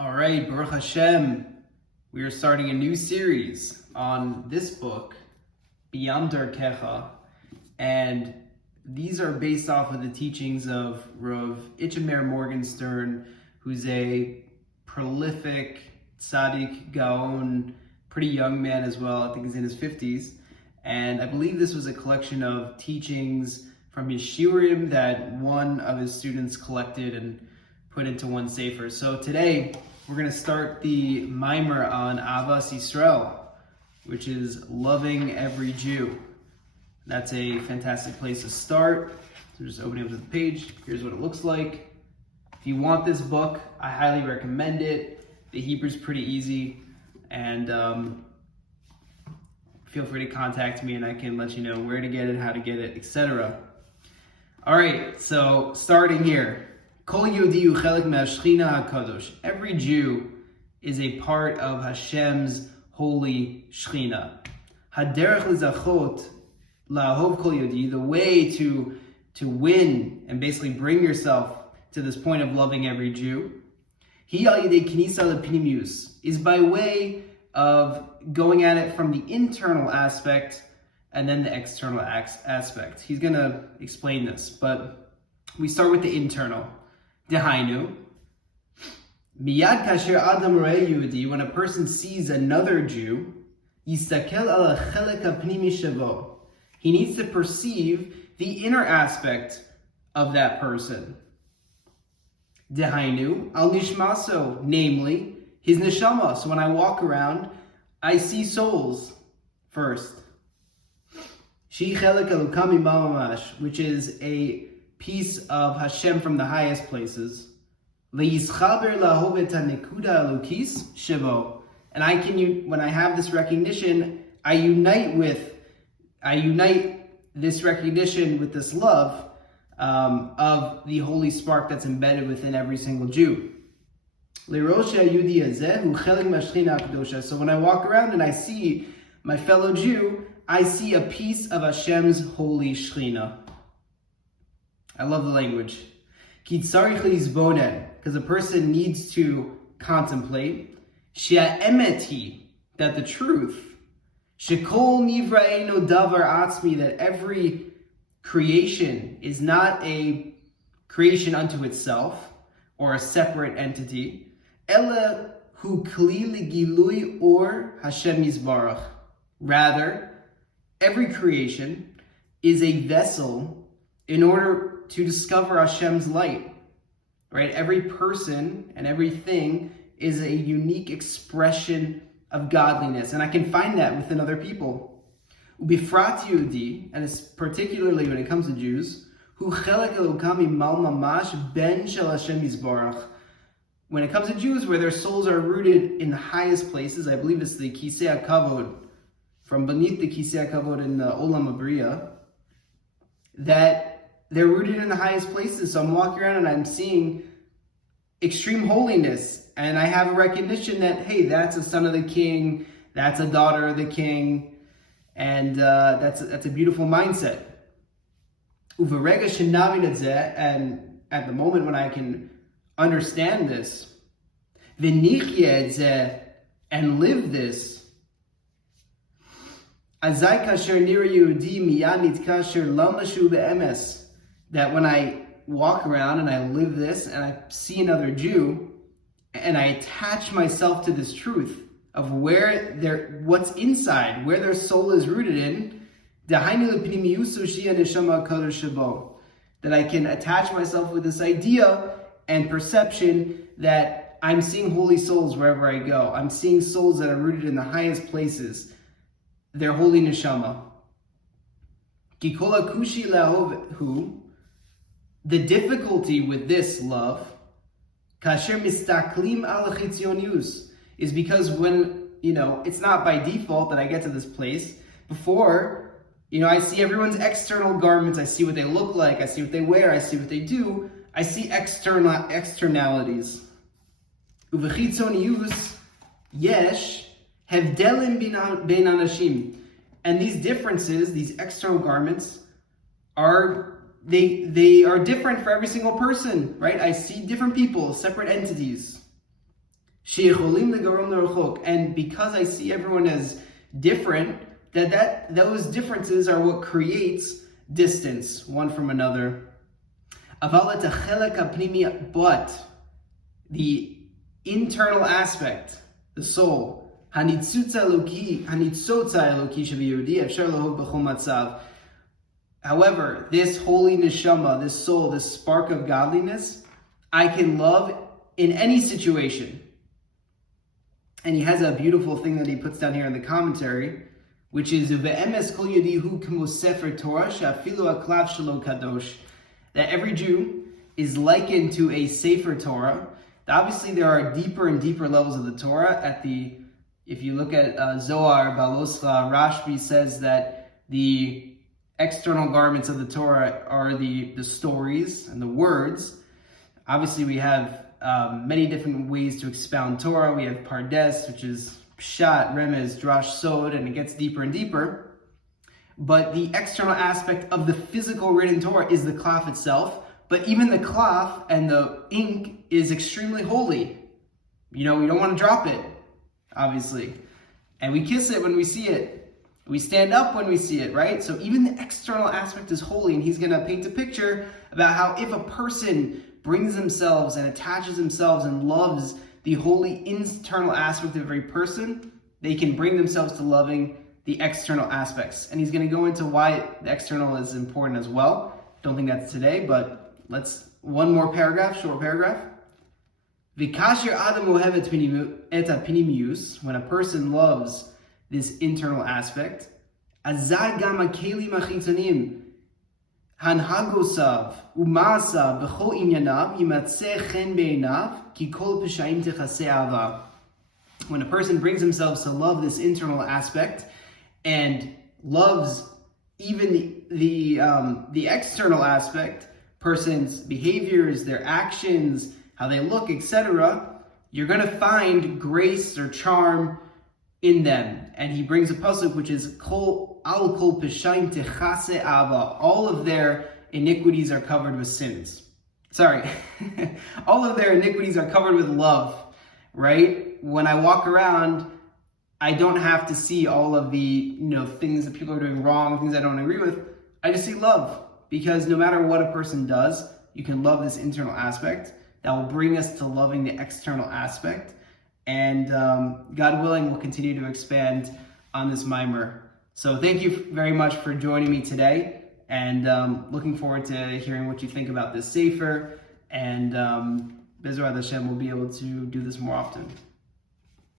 All right, Baruch Hashem, we are starting a new series on this book, B'Yam Darkecha, and these are based off of the teachings of Rabbi Itche Meir Morgenstern, who's a prolific tzaddik, gaon, pretty young man as well. I think he's in his 50s, and I believe this was a collection of teachings from his shiurim that one of his students collected and put into one sefer. So today, we're going to start the mimer on Ahavas Yisrael, which is loving every Jew. That's a fantastic place to start. So just opening up to the page, here's what it looks like. If you want this book, I highly recommend it. The Hebrew's pretty easy, and feel free to contact me and I can let you know where to get it, how to get it, etc. All right, so starting here. Every Jew is a part of Hashem's holy Shechina. The way to win and basically bring yourself to this point of loving every Jew is by way of going at it from the internal aspect and then the external aspect. He's going to explain this, but we start with the internal. Dehainu, miyad kasher adam ro'eh Yehudi, when a person sees another Jew, yistakel al chelek hapnimi shavo, he needs to perceive the inner aspect of that person. Dehainu al nishmaso, namely his neshama. So when I walk around, I see souls first. Shi chelek elukami mamash, which is a piece of Hashem from the highest places. And I can, when I have this recognition, I unite this recognition with this love of the holy spark that's embedded within every single Jew. So when I walk around and I see my fellow Jew, I see a piece of Hashem's holy Shechina. I love the language. Because a person needs to contemplate that the truth, that every creation is not a creation unto itself or a separate entity, rather, every creation is a vessel in order to discover Hashem's light, right? Every person and everything is a unique expression of godliness, and I can find that within other people. Ubifrat Yehudi, and it's particularly when it comes to Jews, hu chelek elokami mal mamash ben shel Hashem yisbarach. When it comes to Jews, where their souls are rooted in the highest places, I believe it's the Kisei HaKavod, from beneath the Kisei HaKavod in the Olam Abriya, that they're rooted in the highest places. So I'm walking around and I'm seeing extreme holiness. And I have a recognition that, hey, that's a son of the king. That's a daughter of the king. And that's a beautiful mindset. And at the moment when I can understand this, and live this, that when I walk around and I live this and I see another Jew and I attach myself to this truth of what's inside, where their soul is rooted in, that I can attach myself with this idea and perception that I'm seeing holy souls wherever I go. I'm seeing souls that are rooted in the highest places, their holy neshama. The difficulty with this love, is because when, it's not by default that I get to this place. Before, I see everyone's external garments, I see what they look like, I see what they wear, I see what they do, I see externalities. Yesh, hevdelim bein anashim. And these differences, these external garments, they are different for every single person, right? I see different people, separate entities. And because I see everyone as different, that those differences are what creates distance one from another. But the internal aspect, the soul, however, this holy neshama, this soul, this spark of godliness, I can love in any situation. And he has a beautiful thing that he puts down here in the commentary, which is that every Jew is likened to a Sefer Torah. Obviously, there are deeper and deeper levels of the Torah. If you look at Zohar, Baloscha, Rashbi says that the external garments of the Torah are the stories and the words. Obviously, we have many different ways to expound Torah. We have Pardes, which is Pshat, Remez, Drash, Sod, and it gets deeper and deeper. But the external aspect of the physical written Torah is the cloth itself. But even the cloth and the ink is extremely holy. We don't want to drop it, obviously. And we kiss it when we see it. We stand up when we see it, right? So even the external aspect is holy, and he's going to paint a picture about how if a person brings themselves and attaches themselves and loves the holy internal aspect of every person, they can bring themselves to loving the external aspects. And he's going to go into why the external is important as well. Don't think that's today, but one more paragraph, short paragraph. Vikashir adam ohevet pinimius, when a person loves this internal aspect, azad gam hakelim hachitzonim hanhagosav umaasav b'chol inyanav yimatzeh chen be'einav ki kol peshaim techaseh ava. When a person brings himself to love this internal aspect and loves even the external aspect, person's behaviors, their actions, how they look, etc., you're going to find grace or charm in them. And he brings a pasuk which is kol al kol peshaim techase ava. All of their iniquities are covered with sins. All of their iniquities are covered with love, right? When I walk around, I don't have to see all of the things that people are doing wrong, things I don't agree with. I just see love, because no matter what a person does, you can love this internal aspect that will bring us to loving the external aspect. And God willing, we'll continue to expand on this mimer. So thank you very much for joining me today, and looking forward to hearing what you think about this Sefer. And Bezrat Hashem, we'll be able to do this more often.